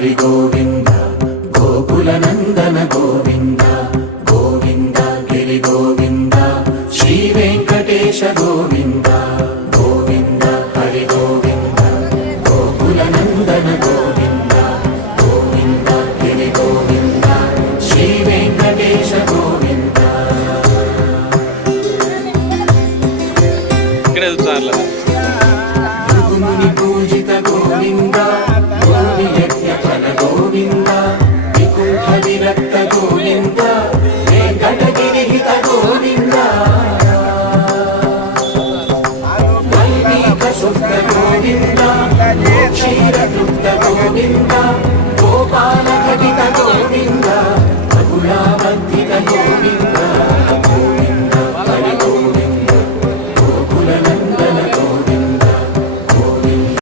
హరి గోవింద గోకుల నందన గోవింద గోవింద గిరి గోవింద శ్రీ వెంకటేశ గోవింద గోవింద హరి గోవింద గోకుల నందన గోవింద గోవింద గిరి గోవింద శ్రీ వెంకటేశ గోవింద. భృగుముని పూజిత గోవింద గోవి యజ్ఞ ఫల గోవింద వికుంఠ విరక్త గోవింద వెంకటగిరి హిత గోవింద వైదిక శుద్ధ గోవింద క్షీర తృప్త గోవింద గోపాల ఘటిత గోవింద రఘులావర్ధిత గోవింద